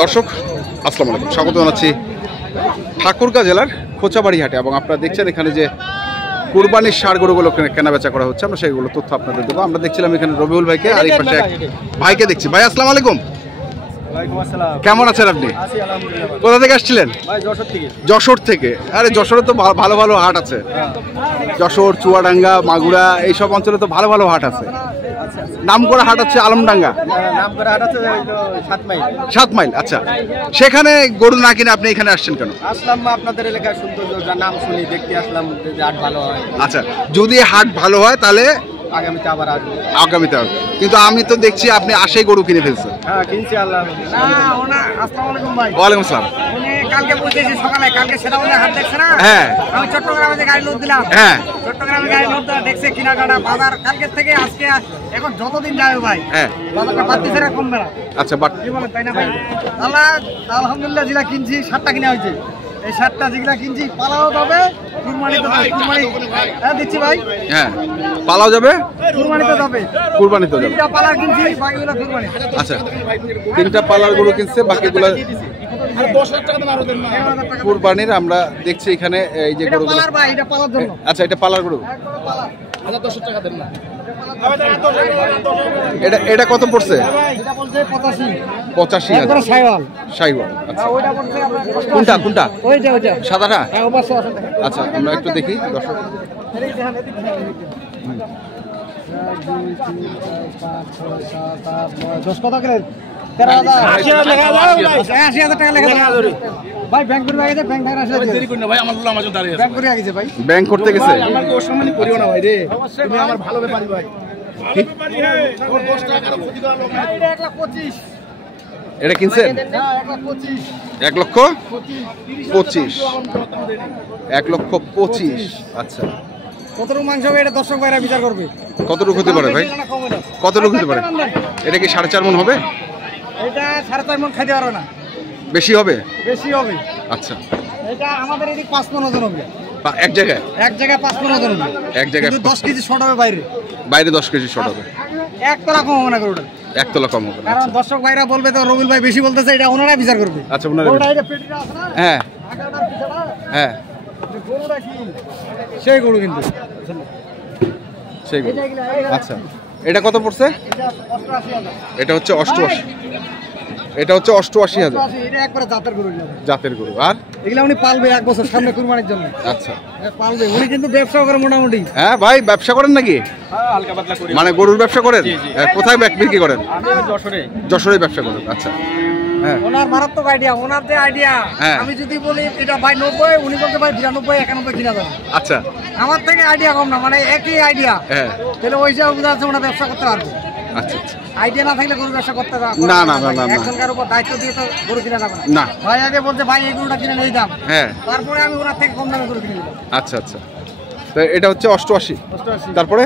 দর্শক আসসালামু আলাইকুম, স্বাগত জানাচ্ছি ঠাকুরগাঁ জেলার খোঁচাবাড়ি হাটে। এবং আপনারা দেখছেন এখানে যে কুরবানির ষাঁড় গরুগুলো কেনা বেচা করা হচ্ছে, আমরা সেইগুলো তথ্য আপনাদের দেবো। আমরা দেখছিলাম এখানে রবিউল ভাইকে, আর এই পাশে এক ভাইকে দেখছি। ভাই আসসালামু আলাইকুম। কেমন আছেন আপনি? কোথা থেকে আসছিলেন? যশোর থেকে। আরে যশোরে তো ভালো ভালো হাট আছে, যশোর, চুয়াডাঙ্গা, মাগুরা এইসব অঞ্চলে তো ভালো ভালো হাট আছে। নাম করা হাট হচ্ছে আলমডাঙ্গা, 7 মাইল। আচ্ছা, সেখানে গরু না কিনে আপনি এখানে আসছেন কেন? আসলাম আপনাদের এলাকায় সুন্দর নাম শুনি দেখতে আসলাম যে হাট ভালো হয়। আচ্ছা, যদি হাট ভালো হয় তাহলে আগামীতে আবার আসবো। আগামীতে আসবো, কিন্তু আমি তো দেখছি আপনি আসেই গরু কিনে ফেলছেন। হ্যাঁ কিনছি। আল্লাহ আসসালামু আলাইকুম ভাই। ওয়ালাইকুম আসসালাম। কালকে পৌঁছেছি সকালে, কালকে সেটা বলে হাট দেখছে না। হ্যাঁ, আমি চট্টগ্রামে যে গাড়ি লোড দিলাম। হ্যাঁ, চট্টগ্রামে গাড়ি লোড দেখছে কেনাকাটা বাজার কালকে থেকে আজকে এখন যতদিন যাবে ভাই, হ্যাঁ, বাজারটা বাড়তেছে না কমবে না। আচ্ছা, বাট কি বলেন তাই না ভাই? আলহামদুলিল্লাহ যেটা কিনছি 7টা কিনা হয়েছে। এই 7টা যেগুলা কিনছি পালাও যাবে, কুরবানি তো কুরবানি। হ্যাঁ দিচ্ছি ভাই। হ্যাঁ, পালাও যাবে, কুরবানি তো যাবে, কুরবানি তো যাবে। 3টা পালা কিনছি, বাকিগুলো কুরবানি। আচ্ছা, 3টা পালার গরু কিনছে, বাকিগুলো কুরবানির। আমরা দেখছি এখানে এই যে গরুগুলো। এটা পালার জন্য। আচ্ছা, এটা পালার গরু। আচ্ছা 10 টাকা দেন না। এটা কত পড়ছে? এটা বলছে 85,000। একবার সাইওয়াল। সাইওয়াল। আচ্ছা, ওইটা বলছে আপনার কোনটা? ওইটা সাদাটা? হ্যাঁ অবশ্যই আছে। আচ্ছা, আমরা একটু দেখি দর্শক। এদিক দেখেন, এদিক দেখেন। 1 2 3 4 5 6 7 8 9 10 কত করে? 13,000 লেখা দাও ভাই। 80,000 টাকা লেখা দাও ভাই। ব্যাংক করে গেছে, ব্যাংক টাকা আসলে দেরি করি না ভাই। আমার আমার জন্য দাঁড়িয়ে আছে। ব্যাংক করে গেছে ভাই, ব্যাংক করতে গেছে। আমাকে ওর সামনে করিও না ভাই রে, তুমি আমার ভালো ব্যাপারী ভাই। ওর 10 টাকা আর ক্ষতি করা লোক না। এটা 1,25,000। এটা কিনছেন? হ্যাঁ 1,25,000। 1,25,000। 1,25,000। আচ্ছা, কতটুকু মাংস হবে এটা দর্শক ভাইরা বিচার করবে। কতটুকু হতে পারে ভাই? কতটুকু হতে পারে? এটা কি 4.5 মণ হবে? এটা 4.5 মণ খাইতে পারবে না, বেশি হবে। বেশি হবে। আচ্ছা, এটা আমাদের এদিকে 5 মণ ওজন হবে। এক জায়গায় 5 মণ ওজন হবে। এক জায়গায় 10 কেজি শর্ট হবে বাইরে। বাইরে 10 কেজি শর্ট হবে। একতলা কম হবে না গরুটা, একতলা কম হবে। কারণ দর্শক ভাইরা বলবে তো রবিউল ভাই বেশি বলতেছে, এটা ওনারা বিচার করবে। আচ্ছা, ওনারা গরুটা এই যে পেটিটা আছে না, হ্যাঁ আগাটার পিছাটা, হ্যাঁ, গরুটা কি সেই গরু কিন্তু সেই গরু। আচ্ছা, এটা কত পড়ছে? এটা হচ্ছে 88। এটা হচ্ছে 88,000। এটা একবারে জাতের গরু, জাতের গরু। আর এগুলা উনি পালবে 1 বছর সামনে কুরবানির জন্য। আচ্ছা, পালবে উনি, কিন্তু ব্যবসা করে মোটামুটি। হ্যাঁ ভাই, ব্যবসা করেন নাকি? হ্যাঁ হালকা পাতলা করি। মানে গরুর ব্যবসা করেন? কোথায় বিক্রি করেন? আমি যশোরে। যশোরে ব্যবসা করেন। আচ্ছা, হ্যাঁ, ওনার মারাত্মক আইডিয়া, ওনার যে আইডিয়া। হ্যাঁ। আমি যদি বলি এটা ভাই 90, উনি বলতে ভাই 92, 91 কিনা যাবে। আচ্ছা, আমার থেকে আইডিয়া কম না, মানে একই আইডিয়া। হ্যাঁ, তাহলে ওই যে বুঝা যাচ্ছে ওনার ব্যবসা করতে পারবে। আচ্ছা আচ্ছা, আইডিয়া না থাকলে গরু ব্যবসা করতে পারবে না, না, না, না, না। একজনকার উপর দায়িত্ব দিয়ে তো গরু কিনা যাবে না। না। ভাই আগে বলছে ভাই এই গরুটা কিনে এই দাম, হ্যাঁ, তারপরে আমি ওনার থেকে কম দামে গরু কিনে দিলাম। আচ্ছা আচ্ছা। তো এটা হচ্ছে 88। 88। তারপরে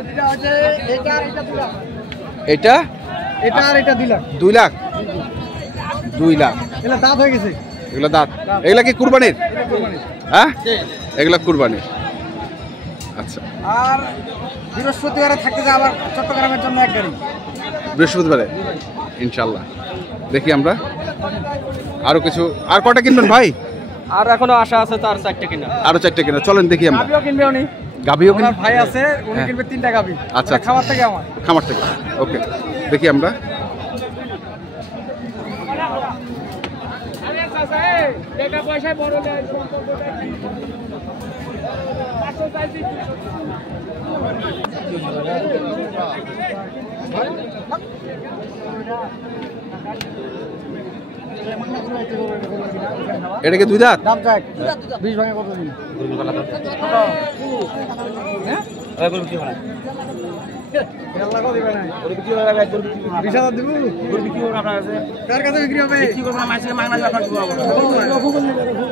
এটা হচ্ছে এটা আর এটা 2 লাখ। এটা এটা আর এটা 2 লাখ। 2 লাখ। 2 লাখ। এগুলা দাঁত হয়ে গেছে। এগুলো দাঁত। এগুলা কি কুরবানির? হ্যাঁ, এগুলা কুরবানির। আচ্ছা, আর বৃহস্পতিবারে থাকতে যায় আবার চট্টগ্রামের জন্য 1 গাড়ি। বৃহস্পতিবারে ইনশাল্লাহ দেখি আমরা আরো কিছু। আর কটা কিনবেন ভাই? আর এখনো আশা আছে তার 4টা কিনা। আরো 4টা কিনা, চলেন দেখি আমরা। গাবিও কিনবে উনি। গাবিও ওনার ভাই আছে, উনি কিনবে 3টা গাবি। আচ্ছা, খাবার থেকে আমার। খামার থেকে। ওকে, দেখি আমরা। এটা কি 2 দাঁত? দাম যাক 20 ভাঙে কত দিন? হ্যাঁ গরু কি হয়? আল্লাহ কো দিবে না। গরু কি হবে? গরু 20,000 দিব। গরু কি হবে আপনার কাছে? কার কাছে বিক্রি হবে? কি করব? মাইসে মাংনা ব্যাপার দিব।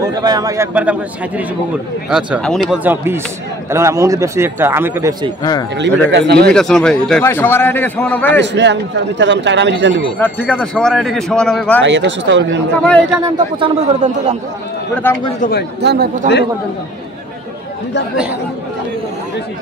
ওটা ভাই আমাকে একবার দাম করে 37 ভূগোল। আচ্ছা, আর উনি বলছে 20। তাহলে আমি উনি ব্যবসায়ী একটা, আমি একটা ব্যবসায়ী। হ্যাঁ, এটা লিমিট আছে না ভাই? এটা ভাই সবার আইডিকে সমান হবে। আমি শুনে আমি তার মিথ্যা দাম চাইরা আমি রিটার্ন দেব না। ঠিক আছে, সবার আইডিকে সমান হবে ভাই। ভাই এত সস্তা করে কিনেন ভাই। এটা নাম তো 95 করে দেন তো, দাম তো ওটা দাম কইছো তো ভাই। জান ভাই 95 করে দেন। বেশি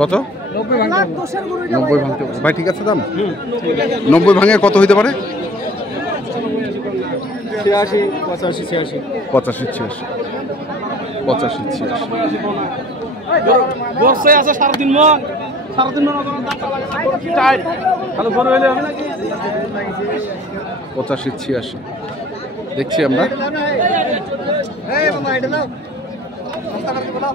কত? 90 ভাঙতে ভাই, ঠিক আছে দাম? 90 ভাঙে কত হইতে পারে? 86, 85, 86। 85, 86, 85, 86। বর্ষে আছে 3.5 মণ, 3.5 মণ টাইট ভালো গরু হইলে হবে নাকি? 85, 86 দেখছি আমরা। এই মামা এটা নাও, রাস্তা করে বলো।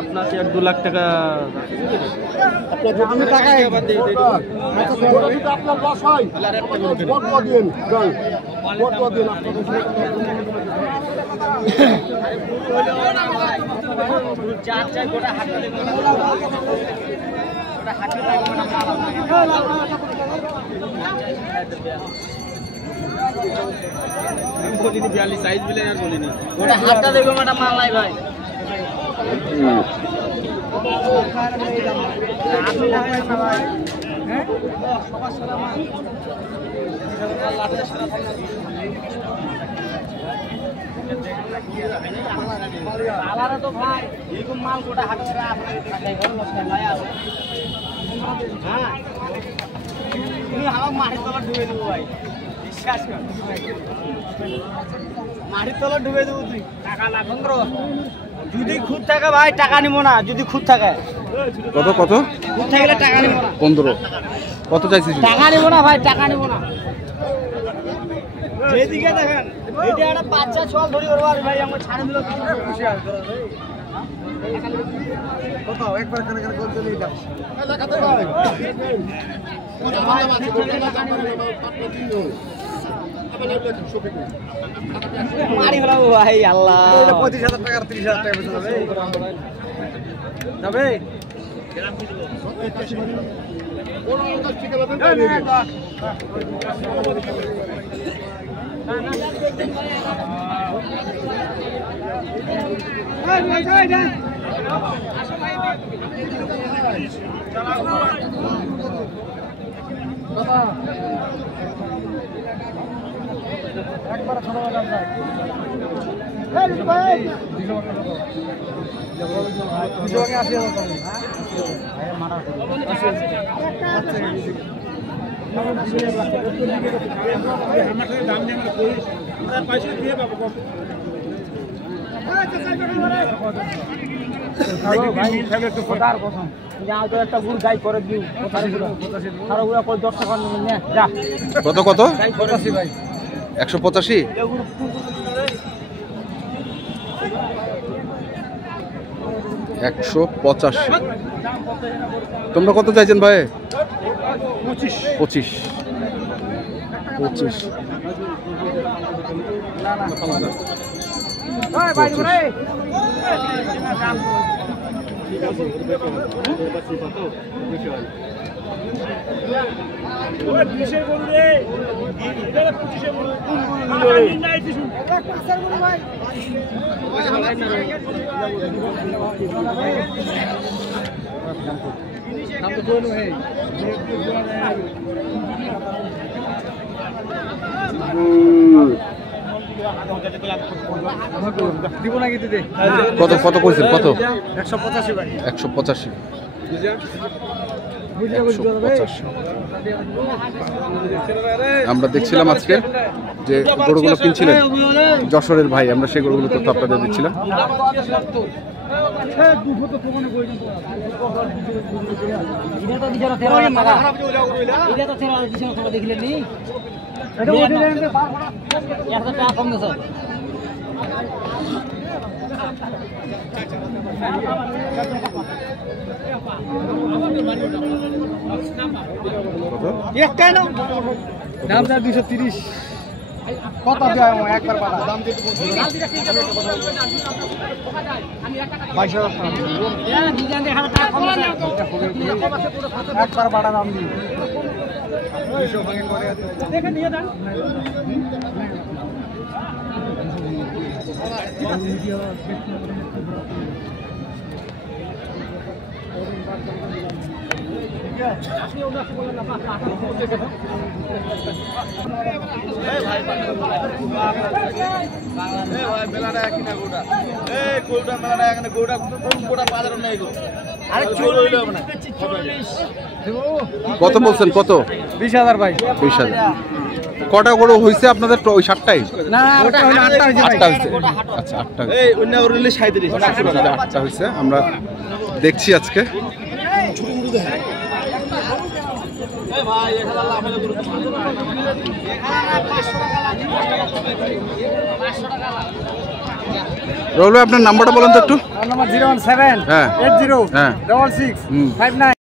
আপনাকে 2 লাখ টাকা আমি টাকা এবার দিই আপনার লস হয় কত দিন কত দিন চার চার গোটা হাতে দেব গোটা হাতে দেব না বলিনি 42 সাইজ বলে আর বলিনি গোটা হাতটা দেখো মাটা মাল নাই ভাই আলাদা তো ভাই এরকম মাল গোটা হাতে হ্যাঁ তুমি আমার মাটির তলা ডুবে দেবো ভাই বিশ্বাস কর মাটির তলা ডুবে দেবো তুই টাকা না 15 যদি খুদ থাকে ভাই টাকা নিব না যদি খুদ থাকে কত কত খুদ থাকলে টাকা নিব না 15 কত চাইছিস? টাকা নিব না ভাই টাকা নিব না যেদিকে দেখেন এটা একটা বাচ্চা ছল ধরি করবো আর ভাই আমার ছাড়ে দিল খুশি আর কত একবার কানে কানে গোল চলে যাও লাগাতে ভাই মারি হলো ভাই আল্লাহ 25000 টাকা 30000 টাকা বেচা যাবে একবার ছোট একটা গুড় গাই করে দিও কত কত? ভাই 185 185 তোমরা কত চাইছেন ভাই? 25 দিব নাকি দিতে কত কত কইছেন? কত? 185 ভাই 185 আমরা দেখছিলাম আজকে যে গরুগুলো কিনছিলেন যশোরের ভাই, আমরা সেই গরুগুলো তথ্য আপনাদের দিচ্ছিলাম। দাম 230 কত দেয় একবার বাড়া দাম দিতে 22,000 একবার বাড়া দাম দিই দেখে নিয়ে যান কত বলছেন? কত? 20,000 ভাই। 20,000। কটা গরু হয়েছে আপনাদের? ওই 7টাই? না ওটা হলো 8টা হয়েছে ভাই। 8টা হয়েছে। আচ্ছা 8টা হয়েছে। 8টা হয়েছে। আমরা দেখছি আজকে। রবিল, আপনার নাম্বারটা বলেন তো একটু। আমার নাম্বার 017 হ্যাঁ 80 হ্যাঁ 66 59